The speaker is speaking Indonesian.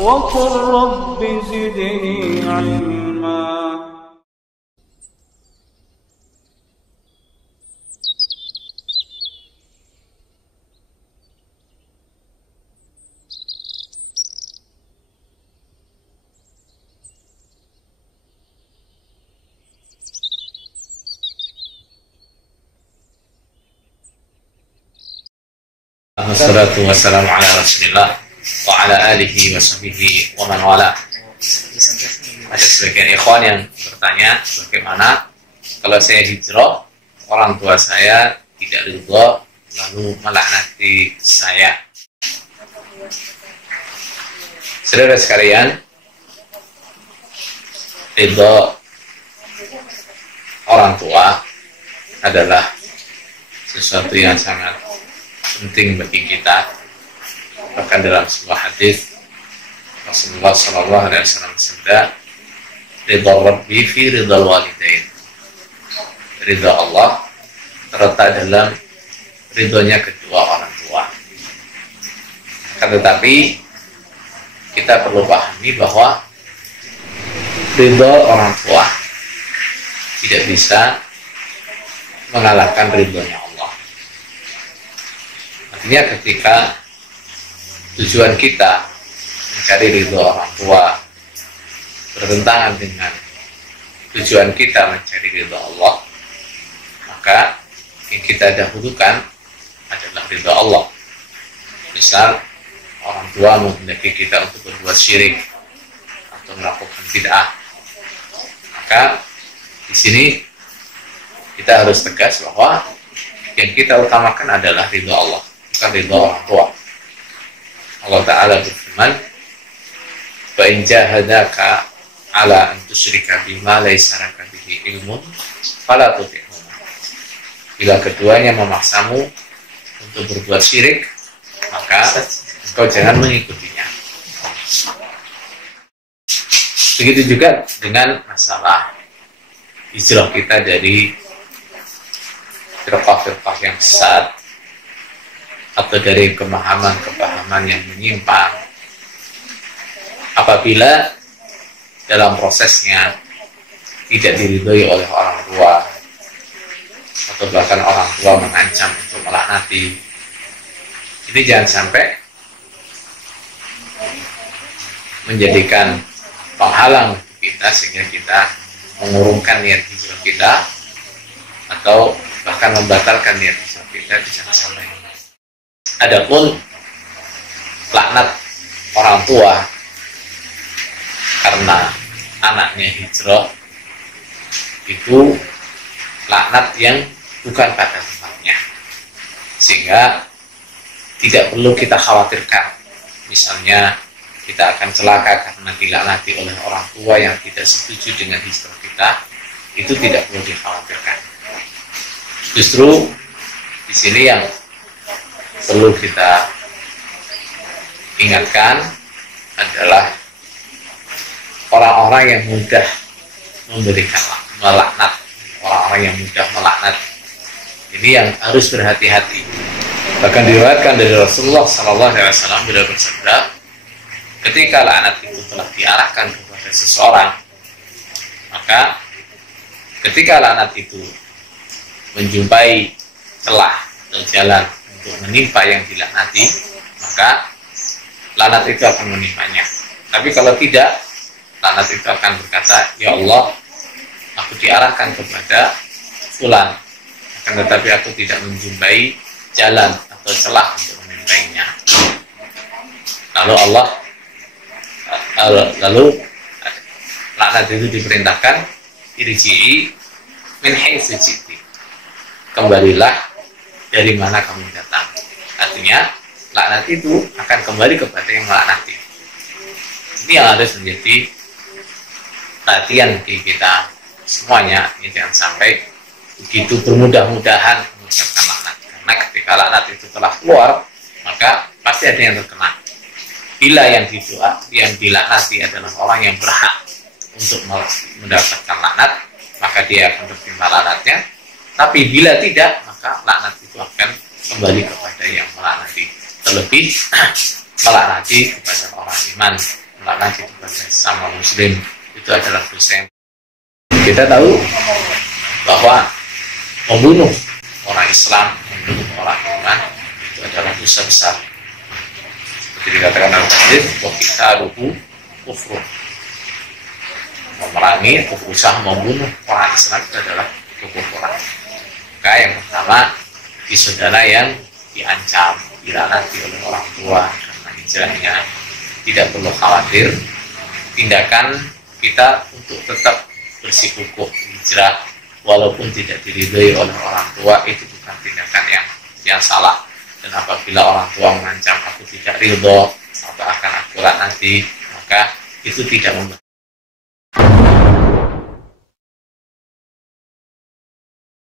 وقل رب زدني علما. Wassalatu wassalamu ala rasulillah wa ala alihi wa sahbihi wa man wala. Ada sebagian ikhwan yang bertanya, bagaimana kalau saya hijrah, orang tua saya tidak ridha lalu melaknati saya. Saudara sekalian, ridha orang tua adalah sesuatu yang sangat penting bagi kita. Bahkan dalam sebuah hadis Rasulullah SAW bersabda, ridha Rabbi fi ridhal walidain. Ridha Allah terletak dalam ridhonya kedua orang tua. Akan tetapi kita perlu pahami bahwa ridha orang tua tidak bisa mengalahkan ridhonya Allah. Artinya ketika tujuan kita mencari ridho orang tua bertentangan dengan tujuan kita mencari ridho Allah, maka yang kita dahulukan adalah ridho Allah. Misal orang tua menghendaki kita untuk berbuat syirik atau melakukan bid'ah, maka di sini kita harus tegas bahwa yang kita utamakan adalah ridho Allah, bukan ridho orang tua. Allah Ta'ala berfirman, "Fa in jahadaka ala an tusyrika bima laysa laka bihi ilmun fala tuti'huma." Bila keduanya memaksamu untuk berbuat syirik, maka engkau jangan mengikutinya. Begitu juga dengan masalah hijrah kita dari firqah-firqah yang sesat atau dari kepahaman yang menyimpang. Apabila dalam prosesnya tidak diridhoi oleh orang tua atau bahkan orang tua mengancam untuk melaknati, ini jangan sampai menjadikan penghalang kita sehingga kita mengurungkan niat hijrah kita atau bahkan membatalkan niat hijrah kita. Jangan sampai. Adapun laknat orang tua karena anaknya hijrah, itu laknat yang bukan pada tempatnya, sehingga tidak perlu kita khawatirkan. Misalnya kita akan celaka karena dilaknati oleh orang tua yang tidak setuju dengan hijrah kita, itu tidak perlu dikhawatirkan. Justru di sini yang perlu kita ingatkan adalah orang-orang yang mudah memberikan melaknat, orang-orang yang mudah melaknat. Ini yang harus berhati-hati. Bahkan diriwayatkan dari Rasulullah SAW beliau bersabda, ketika laknat itu telah diarahkan kepada seseorang, maka ketika laknat itu menjumpai celah atau jalan untuk menimpa yang dilaknati, maka laknat itu akan menimpanya. Tapi kalau tidak, laknat itu akan berkata, ya Allah, aku diarahkan kepada fulan, akan tetapi aku tidak menjumpai jalan atau celah untuk menimpainya. Lalu laknat itu diperintahkan, irji'i min haitsu ji'ti, kembalilah dari mana kamu datang. Artinya laknat itu akan kembali kepada yang melaknati. Ini yang harus menjadi perhatian bagi kita semuanya. Ini jangan sampai begitu bermudah-mudahan mengucapkan laknat, karena ketika laknat itu telah keluar, maka pasti ada yang terkena. Bila yang dilaknati adalah orang yang berhak untuk mendapatkan laknat, maka dia akan tertimpa laknatnya. Tapi bila tidak, maka laknat itu akan kembali kepada yang melaknati. Terlebih melaknati kepada orang iman melaknati sama muslim itu adalah dosa yang kita tahu bahwa membunuh orang Islam, membunuh orang iman itu adalah dosa besar. Seperti dikatakan dalam hadis, wa qitaluhu kufrun. Memerangi atau berusaha membunuh orang Islam itu adalah kekufuran. Maka yang pertama, bagi saudara yang diancam, dilaknati oleh orang tua karena hijrahnya, tidak perlu khawatir. Tindakan kita untuk tetap bersikukuh hijrah walaupun tidak diridhoi oleh orang tua itu bukan tindakan yang salah. Dan apabila orang tua mengancam aku tidak ridho atau akan aku laknati, maka itu tidak membuat